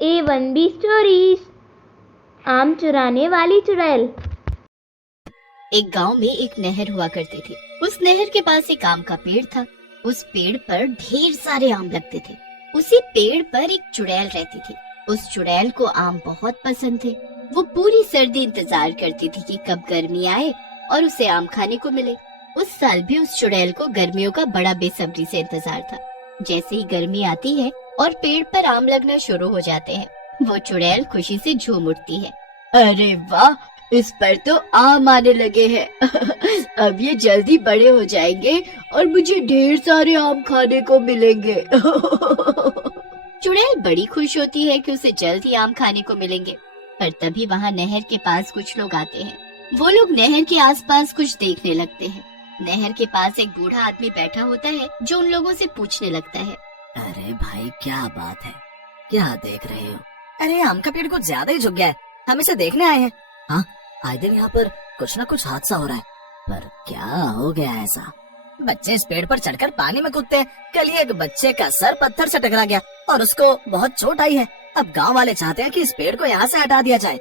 A1B stories. आम चुराने वाली चुड़ैल। एक गांव में एक नहर हुआ करती थी। उस नहर के पास एक आम का पेड़ था। उस पेड़ पर ढेर सारे आम लगते थे। उसी पेड़ पर एक चुड़ैल रहती थी। उस चुड़ैल को आम बहुत पसंद थे। वो पूरी सर्दी इंतजार करती थी कि कब गर्मी आए और उसे आम खाने को मिले। उस साल भी उस चुड़ैल को गर्मियों का बड़ा बेसब्री से इंतजार था। जैसे ही गर्मी आती है और पेड़ पर आम लगना शुरू हो जाते हैं, वो चुड़ैल खुशी से झूम उठती है। अरे वाह, इस पर तो आम आने लगे हैं। अब ये जल्दी बड़े हो जाएंगे और मुझे ढेर सारे आम खाने को मिलेंगे। चुड़ैल बड़ी खुश होती है कि उसे जल्द ही आम खाने को मिलेंगे। पर तभी वहाँ नहर के पास कुछ लोग आते हैं। वो लोग नहर के आसपास कुछ देखने लगते हैं। नहर के पास एक बूढ़ा आदमी बैठा होता है जो उन लोगों से पूछने लगता है। अरे भाई, क्या बात है? क्या देख रहे हो? अरे, आम का पेड़ कुछ ज्यादा ही झुक गया है। हम इसे देखने आए हैं। हाँ, आए दिन यहाँ पर कुछ न कुछ हादसा हो रहा है, पर क्या हो गया ऐसा? बच्चे इस पेड़ पर चढ़कर पानी में कूदते हैं। कल ही एक बच्चे का सर पत्थर से टकरा गया और उसको बहुत चोट आई है। अब गांव वाले चाहते हैं कि इस पेड़ को यहाँ से हटा दिया जाए,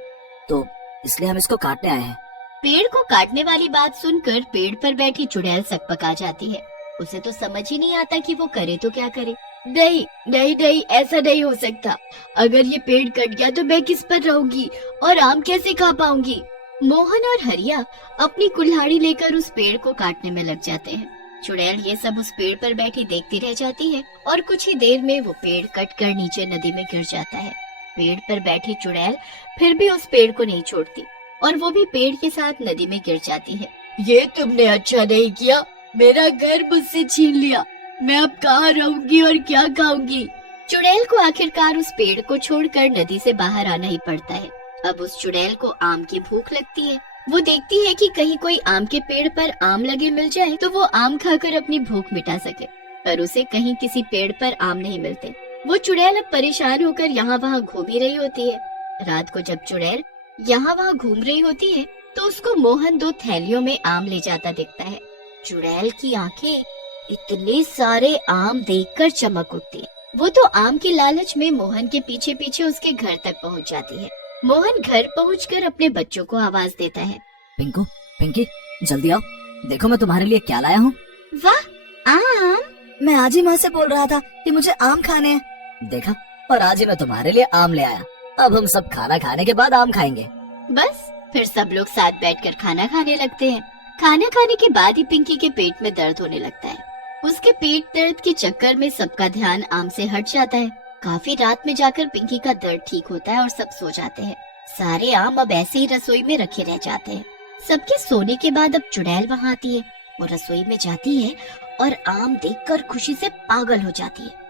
तो इसलिए हम इसको काटने आए हैं। पेड़ को काटने वाली बात सुनकर पेड़ पर बैठी चुड़ैल सकपका जाती है। उसे तो समझ ही नहीं आता कि वो करे तो क्या करे। नहीं नहीं नहीं, ऐसा नहीं हो सकता। अगर ये पेड़ कट गया तो मैं किस पर रहूंगी और आम कैसे खा पाऊंगी। मोहन और हरिया अपनी कुल्हाड़ी लेकर उस पेड़ को काटने में लग जाते हैं। चुड़ैल ये सब उस पेड़ पर बैठी देखती रह जाती है और कुछ ही देर में वो पेड़ कटकर नीचे नदी में गिर जाता है। पेड़ पर बैठी चुड़ैल फिर भी उस पेड़ को नहीं छोड़ती और वो भी पेड़ के साथ नदी में गिर जाती है। ये तुमने अच्छा नहीं किया, मेरा घर मुझसे छीन लिया। मैं अब कहाँ रहूंगी और क्या खाऊंगी। चुड़ैल को आखिरकार उस पेड़ को छोड़कर नदी से बाहर आना ही पड़ता है। अब उस चुड़ैल को आम की भूख लगती है। वो देखती है कि कहीं कोई आम के पेड़ पर आम लगे मिल जाए तो वो आम खाकर अपनी भूख मिटा सके, पर उसे कहीं किसी पेड़ पर आम नहीं मिलते। वो चुड़ैल अब परेशान होकर यहाँ वहाँ घूम ही रही होती है। रात को जब चुड़ैल यहाँ वहाँ घूम रही होती है तो उसको मोहन 2 थैलियों में आम ले जाता दिखता है। चुड़ैल की आंखें इतने सारे आम देखकर चमक उठती है। वो तो आम के लालच में मोहन के पीछे पीछे उसके घर तक पहुंच जाती है। मोहन घर पहुंचकर अपने बच्चों को आवाज देता है। पिंकू, पिंकी, जल्दी आओ, देखो मैं तुम्हारे लिए क्या लाया हूँ। वाह, आम! मैं आज ही माँ से बोल रहा था कि मुझे आम खाने हैं। देखा, और आज ही मैं तुम्हारे लिए आम ले आया। अब हम सब खाना खाने के बाद आम खाएंगे। बस फिर सब लोग साथ बैठकर खाना खाने लगते हैं। खाना खाने के बाद ही पिंकी के पेट में दर्द होने लगता है। उसके पेट दर्द के चक्कर में सबका ध्यान आम से हट जाता है। काफी रात में जाकर पिंकी का दर्द ठीक होता है और सब सो जाते हैं। सारे आम अब ऐसे ही रसोई में रखे रह जाते हैं। सबके सोने के बाद अब चुड़ैल वहाँ आती है। वो रसोई में जाती है और आम देखकर खुशी से पागल हो जाती है।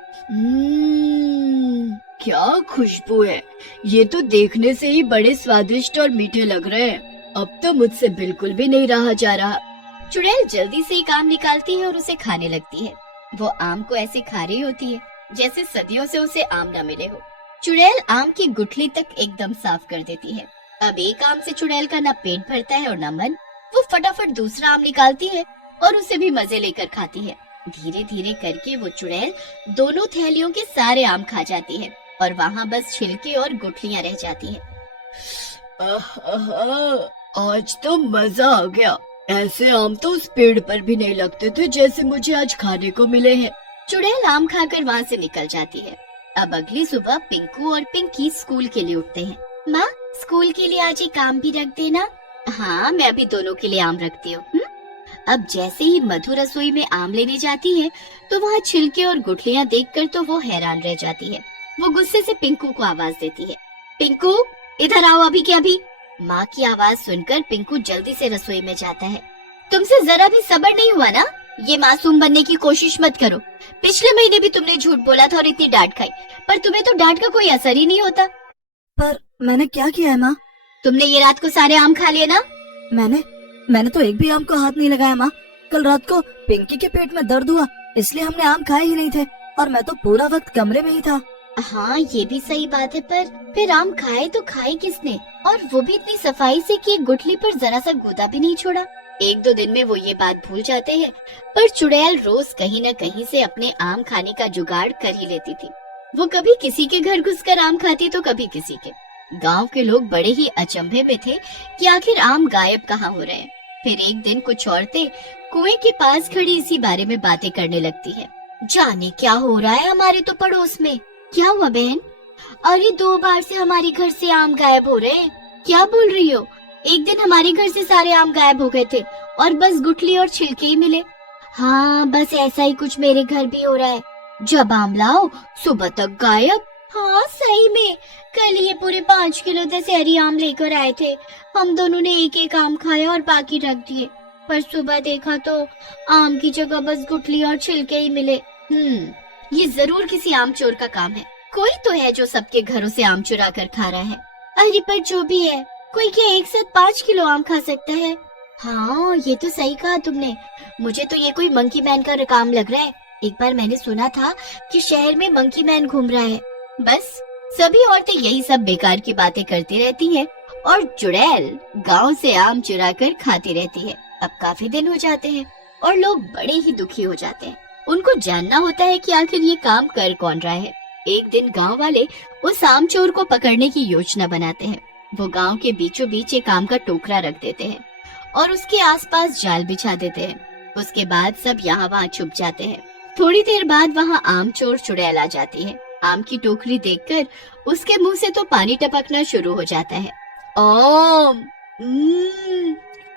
क्या खुशबू है! ये तो देखने से ही बड़े स्वादिष्ट और मीठे लग रहे हैं। अब तो मुझसे बिल्कुल भी नहीं रहा जा रहा। चुड़ैल जल्दी से एक आम निकालती है और उसे खाने लगती है। वो आम को ऐसे खा रही होती है जैसे सदियों से उसे आम न मिले हो। चुड़ैल आम की गुठली तक एकदम साफ कर देती है। अब एक आम से चुड़ैल का न पेट भरता है और न मन। वो फटाफट दूसरा आम निकालती है और उसे भी मजे लेकर खाती है। धीरे धीरे करके वो चुड़ैल दोनों थैलियों के सारे आम खा जाती है और वहाँ बस छिलके और गुठलियाँ रह जाती है। आज तो मजा आ गया। ऐसे आम तो उस पेड़ पर भी नहीं लगते थे जैसे मुझे आज खाने को मिले हैं। चुड़ैल आम खाकर वहाँ से निकल जाती है। अब अगली सुबह पिंकू और पिंकी स्कूल के लिए उठते हैं। माँ, स्कूल के लिए आज एक आम भी रख देना। हाँ, मैं अभी दोनों के लिए आम रखती हूँ। अब जैसे ही मधु रसोई में आम लेने जाती है तो वहाँ छिलके और गुठलियाँ देखकर तो वो हैरान रह जाती है। वो गुस्से से पिंकू को आवाज देती है। पिंकू, इधर आओ अभी के अभी। माँ की आवाज सुनकर पिंकू जल्दी से रसोई में जाता है। तुमसे जरा भी सब्र नहीं हुआ ना? ये मासूम बनने की कोशिश मत करो। पिछले महीने भी तुमने झूठ बोला था और इतनी डांट खाई, पर तुम्हें तो डांट का कोई असर ही नहीं होता। पर मैंने क्या किया है माँ? तुमने ये रात को सारे आम खा लिए ना? मैंने तो एक भी आम को हाथ नहीं लगाया माँ। कल रात को पिंकी के पेट में दर्द हुआ, इसलिए हमने आम खाए ही नहीं थे और मैं तो पूरा वक्त कमरे में ही था। हाँ, ये भी सही बात है, पर फिर आम खाए तो खाए किसने? और वो भी इतनी सफाई से कि गुठली पर जरा सा गूदा भी नहीं छोड़ा। 1-2 दिन में वो ये बात भूल जाते हैं, पर चुड़ैल रोज कहीं न कहीं से अपने आम खाने का जुगाड़ कर ही लेती थी। वो कभी किसी के घर घुसकर आम खाती तो कभी किसी के। गांव के लोग बड़े ही अचंभे में थे कि आखिर आम गायब कहाँ हो रहे हैं। फिर एक दिन कुछ औरतें कुएं के पास खड़ी इसी बारे में बातें करने लगती है। जाने क्या हो रहा है हमारे तो पड़ोस में। क्या हुआ बहन? अरे 2 बार से हमारे घर से आम गायब हो रहे हैं। क्या बोल रही हो? एक दिन हमारे घर से सारे आम गायब हो गए थे और बस गुठली और छिलके ही मिले। हाँ, बस ऐसा ही कुछ मेरे घर भी हो रहा है। जब आम लाओ सुबह तक गायब। हाँ सही में, कल ये पूरे 5 किलो दशहरी आम लेकर आए थे। हम दोनों ने एक एक आम खाया और बाकी रख दिए, पर सुबह देखा तो आम की जगह बस गुठली और छिलके ही मिले। ये जरूर किसी आम चोर का काम है। कोई तो है जो सबके घरों से आम चुरा कर खा रहा है। अरे पर जो भी है, कोई क्या एक साथ 5 किलो आम खा सकता है? हाँ ये तो सही कहा तुमने। मुझे तो ये कोई मंकी मैन का काम लग रहा है। एक बार मैंने सुना था कि शहर में मंकी मैन घूम रहा है। बस सभी औरतें यही सब बेकार की बातें करती रहती हैं और चुड़ैल गांव से आम चुरा कर खाती रहती है। अब काफी दिन हो जाते हैं और लोग बड़े ही दुखी हो जाते हैं। उनको जानना होता है कि आखिर ये काम कर कौन रहा है। एक दिन गांव वाले उस आम चोर को पकड़ने की योजना बनाते हैं। वो गांव के बीचों बीच एक आम का टोकरा रख देते हैं और उसके आसपास जाल बिछा देते हैं। उसके बाद सब यहाँ वहाँ छुप जाते हैं। थोड़ी देर बाद वहाँ आम चोर चुड़ैल आ जाती है। आम की टोकरी देखकर उसके मुंह से तो पानी टपकना शुरू हो जाता है। आम,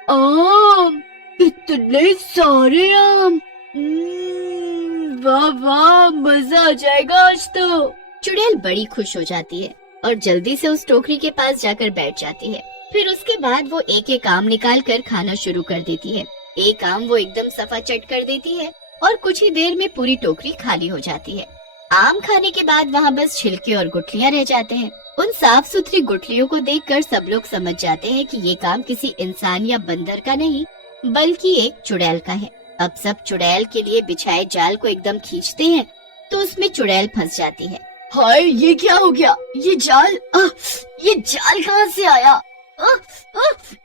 आम, इतने सारे आम, वाह वाह, मजा आ जाएगा आज तो। चुड़ैल बड़ी खुश हो जाती है और जल्दी से उस टोकरी के पास जाकर बैठ जाती है। फिर उसके बाद वो एक एक आम निकाल कर खाना शुरू कर देती है। एक आम वो एकदम सफा चट कर देती है और कुछ ही देर में पूरी टोकरी खाली हो जाती है। आम खाने के बाद वहाँ बस छिलके और गुठलियाँ रह जाते हैं। उन साफ सुथरी गुठलियों को देखकर सब लोग समझ जाते हैं कि ये काम किसी इंसान या बंदर का नहीं बल्कि एक चुड़ैल का है। अब सब चुड़ैल के लिए बिछाए जाल को एकदम खींचते हैं तो उसमें चुड़ैल फंस जाती है। हाय ये क्या हो गया? ये जाल कहाँ से आया?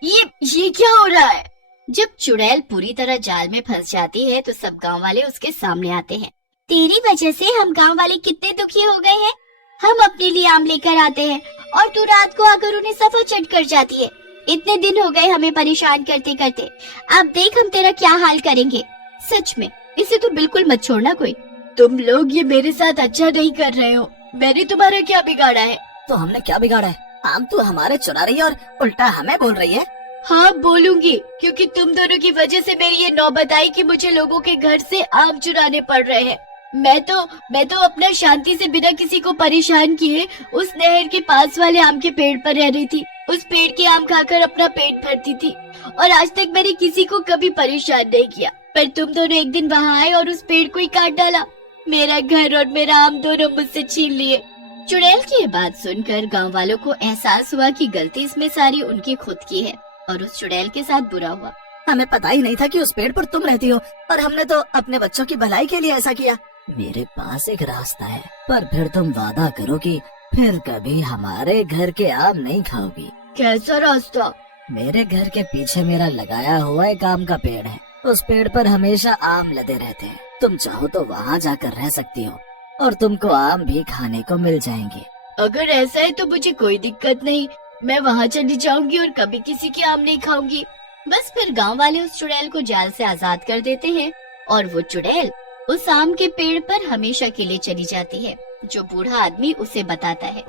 ये क्या हो रहा है? जब चुड़ैल पूरी तरह जाल में फंस जाती है तो सब गांव वाले उसके सामने आते हैं। तेरी वजह से हम गांव वाले कितने दुखी हो गए हैं। हम अपने लिए आम लेकर आते हैं और तू रात को आकर उन्हें सफा चट कर जाती है। इतने दिन हो गए हमें परेशान करते करते। अब देख हम तेरा क्या हाल करेंगे। सच में इसे तो बिल्कुल मत छोड़ना कोई। तुम लोग ये मेरे साथ अच्छा नहीं कर रहे हो। मैंने तुम्हारा क्या बिगाड़ा है? तो हमने क्या बिगाड़ा है? आम तो हमारे चुरा रही है और उल्टा हमें बोल रही है। हाँ बोलूंगी, क्योंकि तुम दोनों की वजह से मेरी ये नौबत आई कि मुझे लोगों के घर से आम चुराने पड़ रहे हैं। मैं तो अपना शांति से बिना किसी को परेशान किए उस नहर के पास वाले आम के पेड़ पर रह रही थी। उस पेड़ के आम खाकर अपना पेट भरती थी और आज तक मैंने किसी को कभी परेशान नहीं किया। पर तुम दोनों एक दिन वहाँ आए और उस पेड़ को ही काट डाला। मेरा घर और मेरा आम दोनों मुझसे छीन लिए। चुड़ैल की ये बात सुनकर गांव वालों को एहसास हुआ कि गलती इसमें सारी उनकी खुद की है और उस चुड़ैल के साथ बुरा हुआ। हमें पता ही नहीं था कि उस पेड़ पर तुम रहती हो और हमने तो अपने बच्चों की भलाई के लिए ऐसा किया। मेरे पास एक रास्ता है, पर फिर तुम वादा करो कि फिर कभी हमारे घर के आम नहीं खाओगी। कैसा रास्ता? मेरे घर के पीछे मेरा लगाया हुआ एक आम का पेड़ है। उस पेड़ पर हमेशा आम लदे रहते हैं। तुम चाहो तो वहाँ जाकर रह सकती हो और तुमको आम भी खाने को मिल जाएंगे। अगर ऐसा है तो मुझे कोई दिक्कत नहीं। मैं वहाँ चली जाऊंगी और कभी किसी के आम नहीं खाऊंगी। बस फिर गांव वाले उस चुड़ैल को जाल से आजाद कर देते हैं और वो चुड़ैल उस आम के पेड़ पर हमेशा के लिए चली जाती है जो बूढ़ा आदमी उसे बताता है।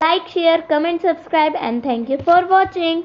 Like, share, comment, subscribe and thank you for watching.